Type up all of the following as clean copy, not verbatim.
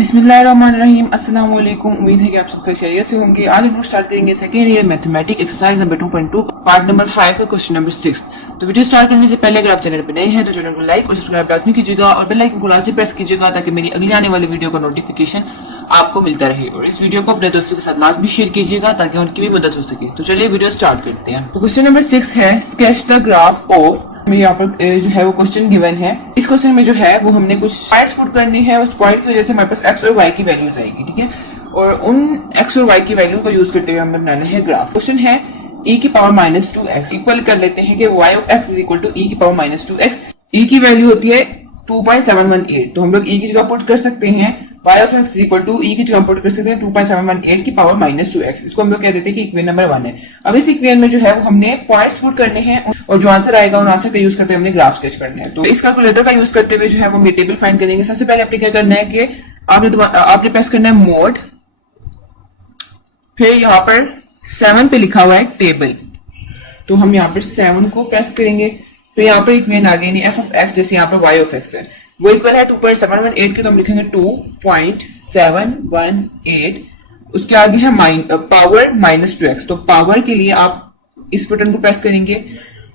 बिस्मिल्लाहिर्रहमानिर्रहीम। अस्सलाम वालेकुम। उम्मीद है कि आप सब खैरियत से होंगे। आज हम लोग स्टार्ट करेंगे second year mathematics exercise number 2.2 part number 5 का क्वेश्चन नंबर 6। तो वीडियो स्टार्ट करने से पहले अगर आप चैनल पर नए हैं तो चैनल को लाइक और सब्सक्राइब लाजमी कीजिएगा और बेल आइकन को लाजमी प्रेस कीजिएगा ताकि मेरी अगली आने वाली वीडियो का नोटिफिकेशन आपको मिलता रहे। और इस वीडियो को अपने दोस्तों के साथ लाजमी शेयर कीजिएगा ताकि उनकी भी मदद हो सके। तो चलिए वीडियो स्टार्ट करते हैं। तो क्वेश्चन नंबर 6 है स्केच द ग्राफ ऑफ। यहाँ पर जो है वो क्वेश्चन गिवन है। इस क्वेश्चन में जो है वो हमने कुछ पॉइंट्स पुट करने हैं। उस पॉइंट की वजह से हमारे पास एक्स और वाई की वैल्यूज आएगी, ठीक है। और उन एक्स और वाई की वैल्यू को यूज करते हुए हमें बनाना है ग्राफ। क्वेश्चन है e की पावर -2x इक्वल कर लेते हैं कि y of x is equal to e की पावर -2x। e की वैल्यू होती है 2.718, तो हम लोग e की जगह पुट कर सकते हैं y of x is equal to e की जगह पुट कर सकते हैं 2.718 की पावर -2x। इसको हम लोग कह देते हैं कि इक्वेशन नंबर 1 है। अब इस इक्वेशन में जो है वो हमने पॉइंट्स पुट करने हैं और जो आंसर आएगा उन आंसर का यूज करते हुए हमने ग्राफ स्केच करना है। तो इस कैलकुलेटर का यूज करते हुए जो है वो हम टेबल फाइंड करेंगे। सबसे पहले आपने क्या करना है कि आपने प्रेस करना है मोड, फिर यहाँ पर 7 पे लिखा हुआ है टेबल, तो हम यहाँ पर 7 को प्रेस करेंगे। फिर यहाँ पर इक्वेशन आ गई f ऑफ x, जैसे यहाँ पर y ऑफ x है वो इक्वल है 2.718 के, तो हम लिखेंगे 2.718। उसके आगे है पावर -2x, तो पावर के लिए आप इस बटन को प्रेस करेंगे।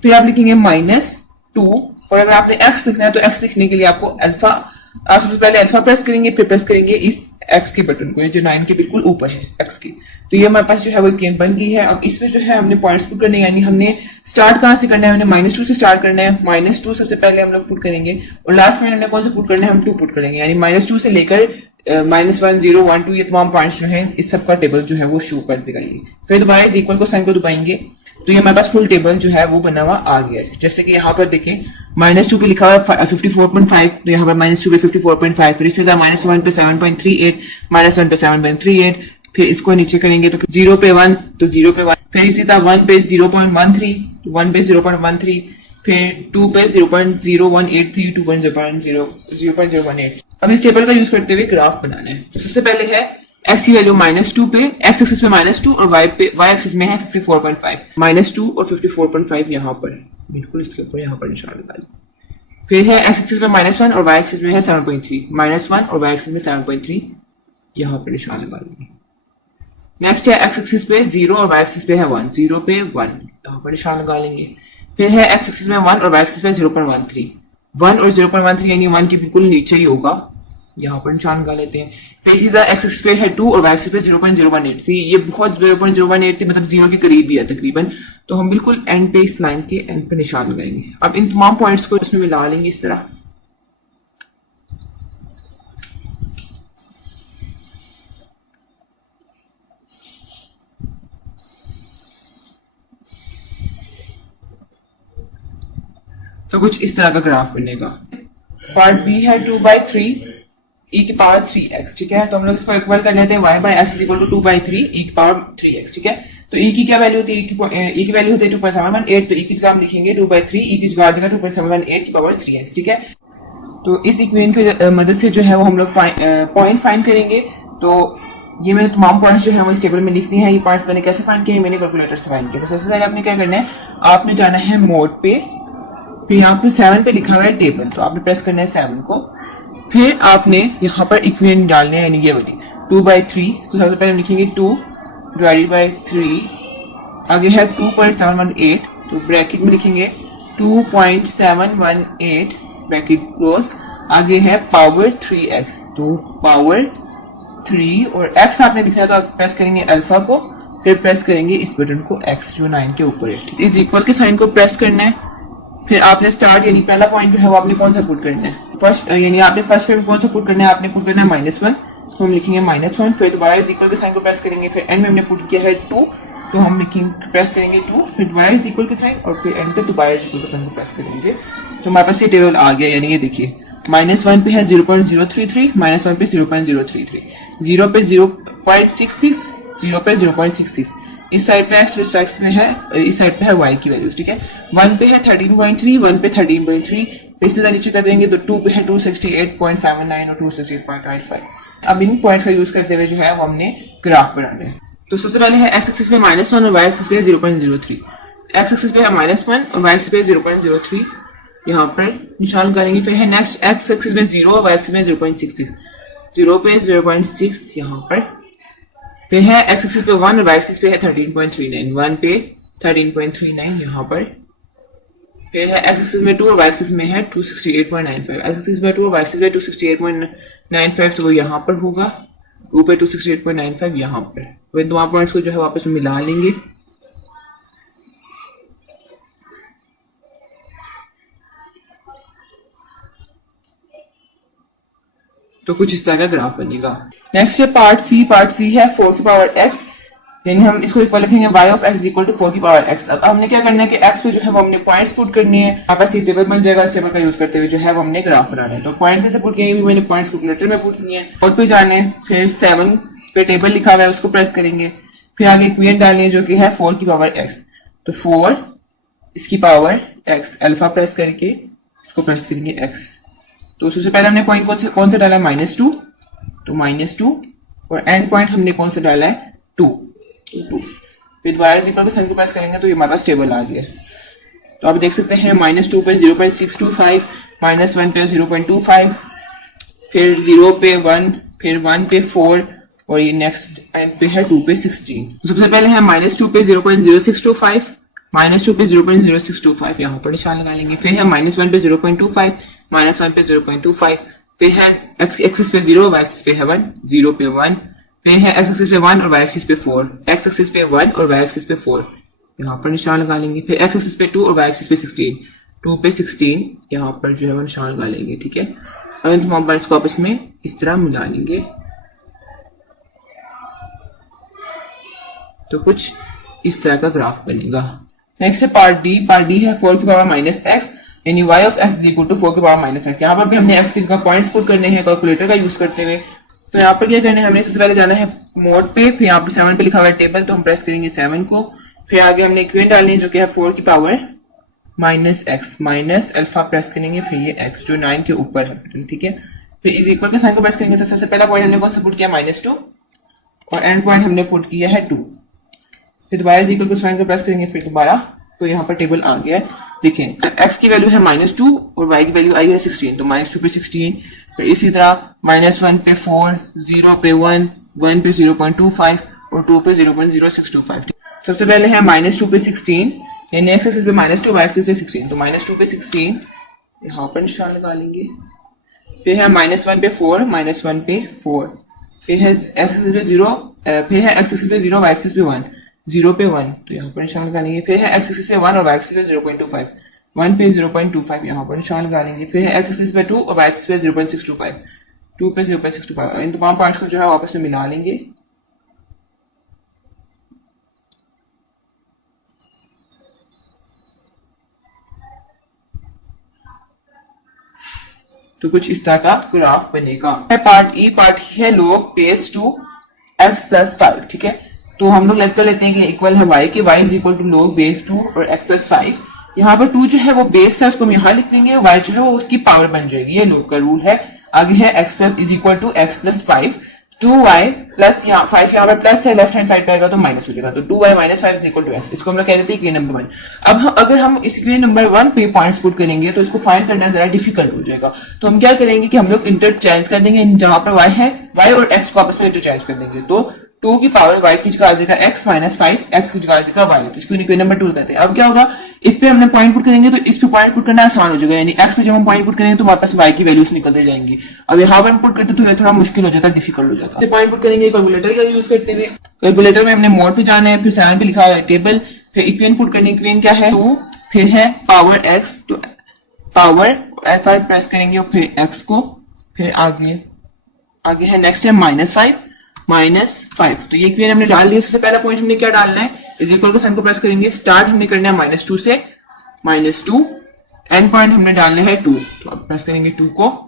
फिर आप लिखेंगे -2, और अगर आपने x लिखना है तो x लिखने के लिए आपको अल्फा, आप सबसे पहले अल्फा प्रेस करेंगे, फिर प्रेस करेंगे इस x के बटन को, ये जो 9 के बिल्कुल ऊपर है x की। तो ये हमारे पास जो है वो इक्वेशन बन गई है। अब इसमें जो है हमने पॉइंट्स पुट करने, यानी हमने स्टार्ट कहां से करना है, हमने -2 से स्टार्ट करना है। -2 सबसे पहले हम लोग पुट करेंगे और लास्ट में हमने कौन सा पुट करना है, हम 2 पुट करेंगे, यानी -2 से लेकर -1 0 1 2 ये तमाम पॉइंट्स जो है इस सब का टेबल जो है वो शो कर देगा ये। फिर दोबारा इस इक्वल को साइन को दबाएंगे तो ये हमारे पास फुल टेबल जो है वो बना हुआ आ गया है। जैसे कि यहाँ पर देखें -2 पे लिखा हुआ है 54.5, तो यहाँ पर -2 पे 54.5, फिर इससे -1 पे 7.38, -1 पे 7.38, फिर इसको नीचे करेंगे तो 0 पे 1 तो 0 पे 1, फिर इसी तरह 1 पे 0.13, 1 पे 0.13, फिर 2 पे 0.0183, 2.0.018। अब इस टेबल का यूज करते हुए ग्राफ बनाना है। तो सबसे पहले है x की वैल्यू -2 पे, x एक्सिस पे -2 और y एक्सिस में है 54.5, -2 और 54.5 यहाँ पर बिल्कुल इसके ऊपर यहाँ पर निशान लगा लें। फिर है x एक्सिस में -1 और y एक्सिस में है 7.3, -1 और y एक्सिस में 7.3 यहाँ पर निशान लगा लेंगे। नेक्स्ट है x एक्सिस पे 0 और y एक्सिस पे है 1, 0 पे 1 यहाँ पर निशान लगा लेंगे। फिर है x एक्सिस में 1 और y एक्सिस पे 0.13, 1 और 0.13 यानी 1 के बिल्कुल नीचे ही होगा, यहाँ पर निशान लगा लेते हैं। फिर सीधा x एक्सिस पे है 2 और y एक्सिस पे 0.018, ये बहुत 0.018 थी, मतलब 0 के करीब भी है तकरीबन, तो हम बिल्कुल एंड पे इस लाइन के एंड पे निशान लगाएंगे। अब इन तमाम पॉइंट्स को इसमें मिला लेंगे इस तरह। तो कुछ इस तरह का ग्राफ बनेगा। पार्ट बी है 2/3 e की पावर 3x, ठीक है। तो हम लोग इसको इक्वल कर लेते हैं y by x equal to 2/3 e की पावर 3x, ठीक है। तो e की क्या वैल्यू होती है, e की वैल्यू होती है 2.718, तो e की जगह हम लिखेंगे 2/3, e की जगह 2.718 की पावर 3x, ठीक है। तो इस इक्वेशन की मदद से जो है वो हम लोग पॉइंट फाइंड करेंगे। तो ये मैंने तमाम पॉइंट्स जो है वो इस टेबल में लिख दिए हैं। ये पॉइंट्स मैंने कैसे फाइंड किए, मैंने कैलकुलेटर से फाइंड किया। तो सबसे पहले आपने क्या करना है, आपने जाना है मोड पे, फिर यहाँ पे 7 पे लिखा हुआ है टेबल, तो आपने प्रेस करना है 7 को। फिर आपने यहाँ पर इक्वेशन डालने हैं, यानी ये वाली 2/3, तो सबसे पहले लिखेंगे 2 डिवाइडेड बाय 3, आगे है 2.718, तो ब्रैकेट में लिखेंगे 2.718 ब्रैकेट क्लोज, आगे है पावर 3x, तो पावर 3 और x आपने लिखना है तो आप प्रेस करेंगे अल्फा को, फिर प्रेस करेंगे इस बटन को x जो 9 के ऊपर है, इस इक्वल के साइन को प्रेस करना है। फिर आपने स्टार्ट यानी पहला पॉइंट जो है वो आपने कौन सा पुट करना है, फर्स्ट, यानी आपने फर्स्ट पे कौन सा पुट करना है, आपने पुट करना है -1, तो हम लिखेंगे -1, फिर दोबारा इज इक्वल के साइन को प्रेस करेंगे, फिर एंड में हमने पुट किया है 2, तो हम लिखेंगे प्रेस करेंगे 2, फिर दोबारा इज इक्वल के साइन और फिर एंड पे दोबारा इज इक्वल के साइन को प्रेस करेंगे। तो हमारे पास ये टेबल आ गया, यानी ये देखिए -1 पे है 0.033, -1 पे 0.033, 0 पे 0.66, 0 पे 0.66, इस साइड पे x, इस में है, इस साइड पे है y की वैल्यूज, ठीक है। 1 पे है 13.3, 1 पे 13.3, सीधा नीचे कर देंगे तो 2 पे है 268.79 और 268.85। अब इन पॉइंट्स का यूज करते हुए जो है वो हमने ग्राफ बनाना है। तो सबसे पहले है x एक्सिस पे -1 और y एक्सिस पे 0.03, x एक्सिस पे है -1 और y एक्सिस पे 0.03, यहाँ पर निशान करेंगे। फिर है नेक्स्ट x एक्सिस में 0 और y एक्सिस में 0.66, 0 पे 0.6 यहाँ पर, फिर है x एक्सिस पे 1 और y एक्सिस पे है 13.39, 1 पे 13.39 यहाँ पर, फिर है x एक्सिस में 2 और y एक्सिस में है 268.95, x एक्सिस में 2 और y एक्सिस में 268.95, तो वो यहाँ पर होगा 2 पे 268.95 यहाँ पर। वो इन दोनों पॉइंट्स को जो है वापस मिला लेंगे। तो कुछ इस तरह का ग्राफ बनेगा। नेक्स्ट है पार्ट सी है 4 की पावर x, यानी हम इसको इक्वल लिखेंगे y of x equal to 4 की पावर x। अब हमने क्या करना है कि x पे जो है वो हमने पॉइंट्स पुट करनी है। यहाँ पर सी टेबल बन जाएगा, इस टेबल का यूज करते हुए जो है वो हमने ग्राफ बनाना है। तो पॉइंट्स कैसे पुट किए, मैंने पॉइंट्स कैलकुलेटर में पुट किए हैं। बोर्ड पे जाने, फिर 7 पे टेबल लिखा हुआ है उसको प्रेस करेंगे, फिर आगे इक्वेशन डालनी है जो कि है 4 की पावर x। तो 4 इसकी पावर x, अल्फा प्रेस करके इसको प्रेस करेंगे x। तो सबसे पहले हमने पॉइंट कौन सा डाला है, -2, तो -2, और एंड पॉइंट हमने कौन सा डाला है, 2, तो 2। फिर दोबारा इक्वल के साइन को प्रेस करेंगे तो ये हमारे पास टेबल आ गया। तो आप देख सकते हैं -2 पे 0.625, -1 पे 0.25, फिर 0 पे 1, फिर 1 पे 4, और ये नेक्स्ट एंड पे है 2 पे 16। तो सबसे पहले है -2 पे 0.0625, -2 पे 0.0625 यहाँ पर निशान लगा लेंगे। फिर है -1 पे 0.25, -1 पे 0.25, फिर है x एक्सिस पे 0, y एक्सिस पे है 1, 0 पे 1, फिर है x एक्सिस पे 1 और y एक्सिस पे 4, x एक्सिस पे 1 और y एक्सिस पे 4 यहाँ पर निशान लगा लेंगे। फिर x एक्सिस पे 2 और y एक्सिस पे 16, 2 पे 16 यहाँ पर जो है वो निशान लगा लेंगे। ठीक है, अब इन तमाम पॉइंट्स को आपस में इस तरह मिला लेंगे। तो कुछ इस तरह का ग्राफ बनेगा। नेक्स्ट है पार्ट डी है 4 की पावर -x, यानी y of x is equal to 4 की पावर -x। यहाँ पर भी हमने x की जगह पॉइंट्स पुट करने हैं कैलकुलेटर का यूज करते हुए। तो यहाँ पर क्या करना है, हमने सबसे पहले जाना है मोड पे, फिर यहाँ पर 7 पे लिखा हुआ है टेबल, तो हम प्रेस करेंगे 7 को, फिर आगे हमने इक्वेशन डालनी है जो कि है 4 की power -x, minus alpha press करेंगे, फिर ये x जो 9 के ऊपर है। ठीक है, फिर इज इक्वल के साइन को प्रेस करेंगे। तो सबसे पहला पॉइंट हमने कौन सा पुट किया, -2, और एंड पॉइंट हमने पुट किया है 2। फिर दोबारा इज इक्वल के साइन को प्रेस करेंगे, फिर दोबारा, तो यहाँ पर टेबल आ गया है। देखें, x की वैल्यू है -2 और y की वैल्यू आई है 16, तो -2 पे 16, फिर इसी तरह -1 पे 4, 0 पे 1, 1 पे 0.25 और 2 पे 0.0625। सबसे पहले है -2 पे 16, यानी x एक्सिस पे -2, y एक्सिस पे 16, तो -2 पे 16 यहाँ पर निशान लगा लेंगे। फिर है -1 पे 4, -1 पे 4, फिर है x एक्सिस पे 0, फिर है x एक्सिस पे 0, y एक्सिस पे 1, 0 पे 1, तो यहाँ पर निशान लगा लेंगे। फिर है x एक्सिस पे 1 और y एक्सिस पे 0.25, 1 पे 0.25 यहाँ पर निशान लगा लेंगे। फिर है x एक्सिस पे 2 और y एक्सिस पे 0.625, 2 पे 0.625। इन तमाम पॉइंट्स को जो है वापस में मिला लेंगे। तो कुछ इस तरह का ग्राफ बनेगा। पार्ट है log base 2 x plus 5। ठीक है, तो हम लोग लेकर लेते हैं कि इक्वल है y के, y is equal to log base 2 और x plus 5। यहाँ पर 2 जो है वो बेस है, उसको हम यहाँ लिख देंगे, y जो है वो उसकी पावर बन जाएगी। ये log का रूल है। आगे है x plus is equal to x plus 5, 2y plus यहाँ 5 यहाँ पर प्लस है, लेफ्ट हैंड साइड पे आएगा तो माइनस हो जाएगा, तो 2y minus 5 is equal to x। इसको हम लोग कह देते हैं इक्वेशन नंबर 1। अब अगर हम इस इक्वेशन नंबर 1 पे पॉइंट्स पुट करेंगे तो इसको फाइंड करना जरा डिफिकल्ट हो जाएगा। तो हम क्या करेंगे कि हम लोग इंटरचेंज कर देंगे, जहां पर y है y और x को आपस में इंटरचेंज कर देंगे। तो 2 की पावर y की जगह आ जाएगा x माइनस 5, x की जगह आ जाएगा y, तो इसको इक्वेशन नंबर 2 कहते हैं। अब क्या होगा, इस पे हमने पॉइंट पुट करेंगे तो इस पे पॉइंट पुट करना आसान हो जाएगा, यानी x पे जब हम पॉइंट पुट करेंगे तो वापस y की वैल्यूज निकलते जाएंगी। अब यहाँ पर पुट करते तो ये थोड़ा मुश्किल हो जाता है, डिफिकल्ट हो जाता है। पॉइंट पुट करेंगे कैलकुलेटर का यूज करते हुए। कैलकुलेटर में हमने मोड पे जाना है, फिर 7 पे लिखा हुआ है टेबल, फिर इक्वेशन पुट करने, इक्वेशन क्या है 2, फिर है पावर x, तो पावर f प्रेस करेंगे और फिर x को, फिर आगे है नेक्स्ट है -5, तो ये इक्वेशन हमने डाल दिया। सबसे पहला पॉइंट हमने क्या डालना है, इज इक्वल का साइन को प्रेस करेंगे, स्टार्ट हमने करना है -2 से, -2, एंड पॉइंट हमने डालना है 2, तो अब प्रेस करेंगे 2 को,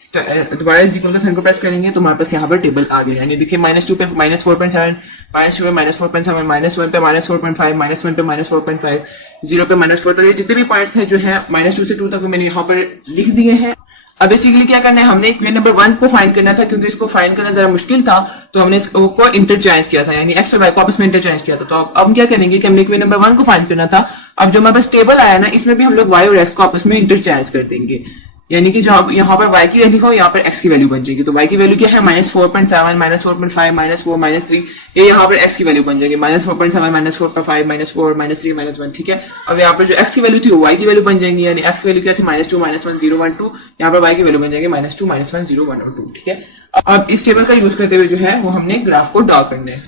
दोबारा इज इक्वल का साइन को प्रेस करेंगे तो हमारे पास यहाँ पर टेबल आ गया। यानी देखिए -2 पे -4.7, -2 पे -4.7, -1 पे -4.5, -1 पे -4.5, 0 पे -4, तो ये जितने भी पॉइंट्स हैं जो है -2 से 2 तक मैंने यहाँ पर लिख दिए हैं। अब बेसिकली क्या करना है, हमने इक्वेशन नंबर 1 को फाइंड करना था, क्योंकि इसको फाइंड करना जरा मुश्किल था, तो हमने इसको इंटरचेंज किया था, यानी x और y को आपस में इंटरचेंज किया था। तो अब हम क्या करेंगे कि हमने इक्वेशन नंबर 1 को फाइंड करना था। अब जो हमारे पास टेबल आया ना, इसमें भी हम लोग y और x को आपस में इंटरचेंज कर देंगे। यानी कि जब यहाँ पर y की वैल्यू हो यहाँ पर x की वैल्यू बन जाएगी। तो y की वैल्यू क्या है -4.7 -4.5 -4 -3, ये यहाँ पर x की वैल्यू बन जाएगी -4.7 -4.5 -4 -3 -1। ठीक है, अब यहाँ पर जो x की वैल्यू थी वो y की वैल्यू बन जाएगी, यानी x की वैल्यू क्या थी -2 -1 0 1 2, यहाँ पर y की वैल्यू बन जाएगी -2 -1 0 1 और 2। ठीक है, अब इस टेबल का यूज करते हुए जो है वो हमने ग्राफ को ड्रॉ करना है।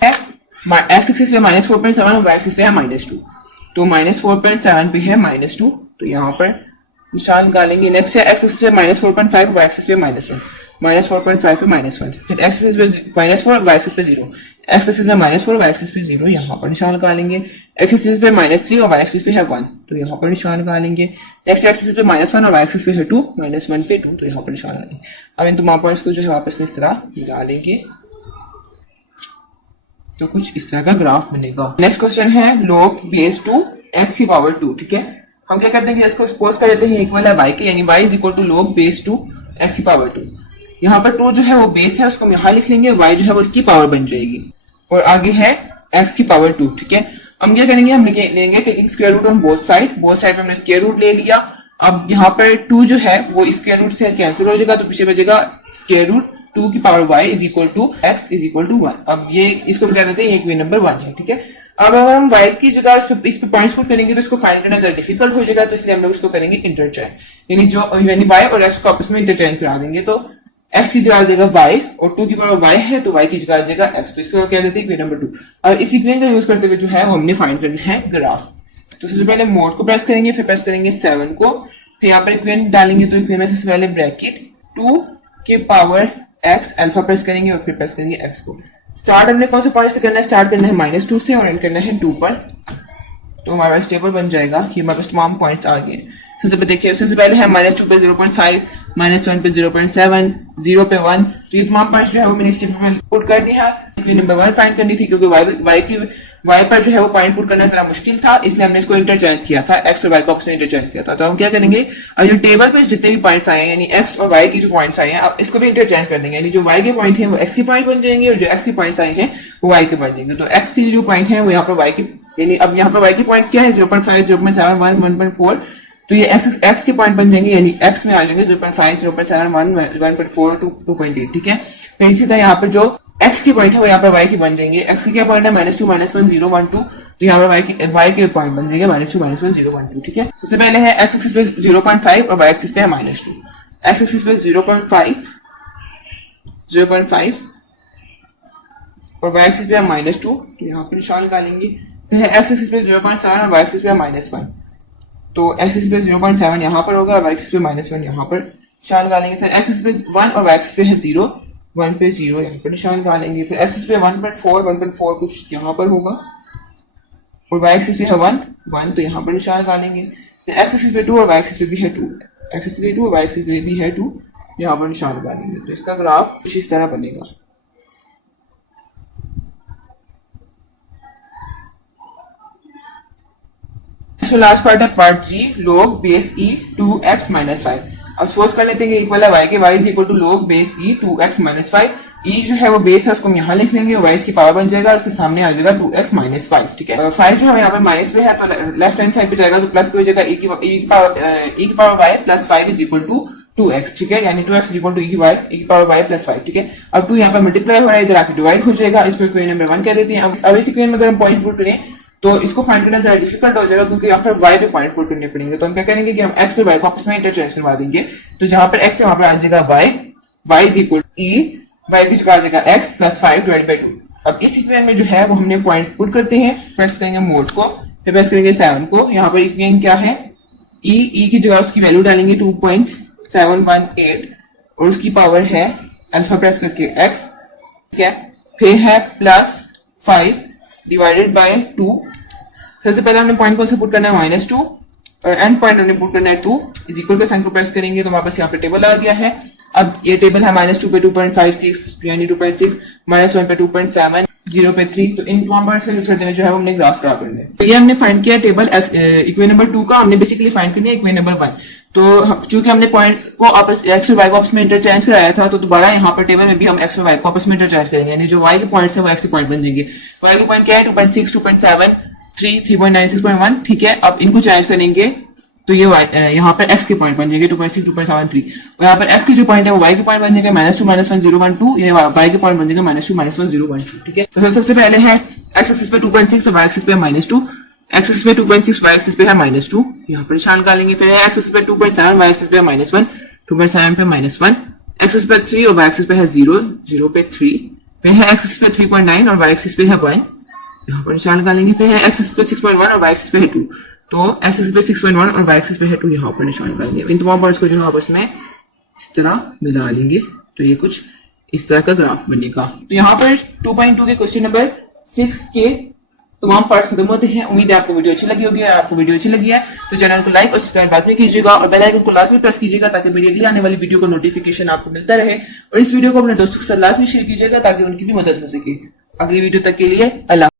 x एक्सिस पे -4.7 और y एक्सिस पे है -2, तो -4.7 पे है -2, तो यहाँ पर निशान निकालेंगे। नेक्स्ट है x एक्सिस पे -4.5, y एक्सिस पे -1, -4.5 पे -1, फिर x एक्सिस पे -4, y एक्सिस पे 0, x एक्सिस पे -4, y एक्सिस पे 0, यहाँ पर निशान निकालेंगे। x एक्सिस पे -3 और y एक्सिस पे है 1, तो यहाँ पर निशान निकालेंगे। नेक्स्ट x एक्सिस पे -1 और y एक्सिस पे है 2, -1 पे 2, तो यहाँ पर निशान निकालेंगे। अब इन तमाम पॉइंट्स को जो है वापस में इस तरह मिला लेंगे, तो कुछ इस तरह का ग्राफ बनेगा। नेक्स्ट क्वेश्चन है log base 2 x की पावर 2। ठीक है, हम क्या करते हैं कि इसको सपोज कर लेते हैं इक्वल है y के, यानी y is equal to log base 2 x की पावर 2। यहाँ पर 2 जो है वो बेस है, उसको हम यहाँ लिख लेंगे, y जो है वो इसकी पावर बन जाएगी, और आगे है x की पावर 2। ठीक है, हम क्या करेंगे, हम लेंगे taking square root on both side पे हमने स्क्वायर रूट ले लिया। अब यहाँ पर 2 जो है वो स्क्वायर रूट से कैंसिल हो जाएगा, तो पीछे बचेगा स्क्वायर रूट 2 की power y is equal to x is equal to 1। अब ये इसको हम कह देते हैं इक्वेशन नंबर 1 है। ठीक है, अब अगर हम y की जगह इस पे पॉइंट्स पुट करेंगे तो इसको फाइंड करना जरा डिफिकल्ट हो जाएगा, तो इसलिए हम लोग इसको करेंगे इंटरचेंज, यानी y और x को आपस में इंटरचेंज करा देंगे। तो x की जगह आ जाएगा y और 2 की पावर y है, तो y की जगह आ जाएगा x, तो इसको कह देते हैं इक्वेशन नंबर 2। अब इस इक्वेशन का यूज करते हुए जो है वो हमने फाइंड करना है ग्राफ। तो सबसे पहले मोड को प्रेस करेंगे, फिर प्रेस करेंगे 7 को, फिर यहाँ पर इक्वेशन डालेंगे, तो इक्वेशन में सबसे पहले ब्रैकेट 2 के पावर x अल्फा प्रेस करेंगे और फिर प्रेस करेंगे x को। स्टार्ट हमने कौन से पॉइंट से करना है, स्टार्ट करना है -2 से और एंड करना है 2 पर, तो हमारा पास टेबल बन जाएगा। ये हमारे पास तमाम पॉइंट्स आ गए। सबसे पहले देखिए, सबसे पहले है -2 पे 0.5, -1 पे 0.7, 0 पे 1, तो ये तमाम पॉइंट्स जो है वो मैंने इसके में पुट कर दिया। नंबर 1 फाइंड करनी थी, क्योंकि y पर जो है वो पॉइंट पुट करना जरा मुश्किल था, इसलिए हमने इसको इंटरचेंज किया था, x और y को आपस में इंटरचेंज किया था। तो हम क्या करेंगे, अब जो टेबल पे जितने भी पॉइंट्स आए हैं, यानी x और y की जो पॉइंट्स आए हैं, अब इसको भी इंटरचेंज कर देंगे, यानी जो y के पॉइंट हैं वो x के पॉइंट बन जाएंगे और जो x के पॉइंट्स आए हैं वो y के बन जाएंगे। तो x की जो पॉइंट है वो यहाँ पर y के, यानी अब यहाँ पर y के पॉइंट्स क्या है 0.5, 0.7, 1, 1.4, तो ये x के पॉइंट बन जाएंगे, यानी x में आ जाएंगे 0.5, 0.7, 1, 1.4, 2.8। ठीक है, फिर इसी तरह यहाँ पर जो x की पॉइंट है वो यहाँ पर y की बन जाएंगे। x की क्या पॉइंट है -2, -1, 0, 1, 2, तो यहाँ पर y के पॉइंट बन जाएंगे -2, -1, 0, 1, 2। ठीक है, सबसे पहले है x एक्सिस पे 0.5 और y एक्सिस पे है -2। x एक्सिस पे 0.5 और y एक्सिस पे है -2, तो यहाँ पर निशान निकालेंगे। फिर है x एक्सिस पे 0.7 और y एक्सिस पे है -1, तो x एक्सिस पे 0.7 यहाँ पर होगा और y एक्सिस पे -1 यहाँ पर निशान निकालेंगे। फिर x एक्सिस पे 1 और y एक्सिस पे है 0, 1 पे 0 यहाँ पर निशान निकालेंगे। फिर x एक्सिस पे 1.4 कुछ यहाँ पर होगा और y एक्सिस पे है 1, तो यहाँ पर निशान निकालेंगे। फिर x एक्सिस पे 2 और y एक्सिस पे भी है 2, x एक्सिस पे 2 और y एक्सिस पे भी है 2, यहाँ पर निशान निकालेंगे। तो इसका ग्राफ कुछ इस तरह बनेगा। तो लास्ट पार्ट है पार्ट जी, log base e 2x - 5। अब सपोज कर लेते हैं कि इक्वल है y के, y is equal to log base e 2x - 5। e जो है वो बेस है, उसको हम यहाँ लिख लेंगे, y इसकी पावर बन जाएगा, उसके सामने आ जाएगा 2x - 5। ठीक है, 5 जो है यहाँ पर माइनस पे है, तो लेफ्ट हैंड साइड पे जाएगा तो प्लस पे हो जाएगा, e की power y plus 5 is equal to 2x। ठीक है, यानी 2x is equal to e की पावर y प्लस 5। ठीक है, अब 2 यहाँ पर मल्टीप्लाई हो रहा है, इधर आके डिवाइड हो जाएगा, इसको इक्वेशन नंबर 1 कह देते हैं। अब इस इक्वेशन में अगर हम पॉइंट पुट करें तो इसको फाइंड करना जरा डिफिकल्ट हो जाएगा, क्योंकि यहाँ पर y पे पॉइंट पुट करने पड़ेंगे। तो हम क्या करेंगे कि हम x और y को आपस में इंटरचेंज करवा देंगे, तो जहां पर x है वहां पर आ जाएगा y is equal to e, y की जगह आ जाएगा x प्लस 5 डिवाइड बाई 2। अब इस इक्वेशन में जो है वो हमने पॉइंट्स पुट करते हैं, प्रेस करेंगे मोड को, फिर प्रेस करेंगे 7 को। यहाँ पर इक्वेशन क्या है, e की जगह उसकी वैल्यू डालेंगे 2.718 और उसकी पावर है अल्फा प्रेस करके x। ठीक है, फिर है प्लस 5 डिवाइडेड बाय 2। सबसे पहले हमने पॉइंट कौन से पुट करना है -2 और एंड पॉइंट हमने पुट करना है 2 इज इक्वल के साइन को प्रेस करेंगे तो वापस यहाँ पे टेबल आ गया है। अब ये टेबल है -2 पे 2.56 यानी 2.6, -1 पे 2.7, 0 पे 3, तो इन नंबर्स का यूज करते हुए जो है हमने ग्राफ ड्रा करना है। तो ये हमने फाइंड किया टेबल इक्वेशन नंबर 2 का, हमने बेसिकली फाइंड करनी है इक्वेशन नंबर 1। तो चूंकि हमने पॉइंट्स को आपस x और y को आपस में इंटरचेंज कराया था, तो दोबारा यहाँ पर टेबल में भी हम x और y को आपस में इंटरचेंज करेंगे, यानी जो y के पॉइंट्स है वो x के पॉइंट बन जाएंगे। y के पॉइंट क्या है 2.6, 2.7, 3, 3.9, 6.1। ठीक है, अब इनको चेंज करेंगे तो ये यहाँ पर x के पॉइंट बन जाएंगे 2.6 2.73 और यहाँ पर f के जो पॉइंट है वो y के पॉइंट बन जाएंगे -2 -1 0.2 ये y के पॉइंट बन जाएगा -2 -1 0.2 ठीक है। तो सबसे पहले है x एक्सिस पे 2.6 और y एक्सिस पे -2 x एक्सिस पे 2.6 y एक्सिस पे है -2 यहाँ पर निशान निकालेंगे। फिर है x एक्सिस पे 2.7 y एक्सिस पे -1 2.7 पे -1 x एक्सिस पे 3 और y एक्सिस पे है 0 0 पे 3 फिर है x एक्सिस पे 3.9 और y एक्सिस पे है 1 यहाँ पर निशान निकालेंगे। फिर है x एक्सिस पे 6.1 और y एक्सिस पे है 2 तो x एक्सिस पे 6.1 और y एक्सिस पे है 2 यहाँ पर निशान निकालेंगे। इन तमाम पॉइंट्स को जो है आपस में इस तरह मिला लेंगे तो ये कुछ इस तरह का ग्राफ बनेगा। तो यहाँ पर 2.2 के क्वेश्चन नंबर 6 के तमाम पार्ट्स खत्म होते हैं। उम्मीद है आपको वीडियो अच्छी लगी होगी। आपको वीडियो अच्छी लगी है तो चैनल को लाइक और सब्सक्राइब लाजमी कीजिएगा और बेल आइकन को लाजमी प्रेस कीजिएगा ताकि मेरी अगली आने वाली वीडियो का नोटिफिकेशन आपको मिलता रहे। और इस वीडियो को अपने दोस्तों के साथ लाजमी शेयर कीजिएगा ताकि उनकी भी मदद हो सके। अगली वीडियो तक के लिए अल्लाह।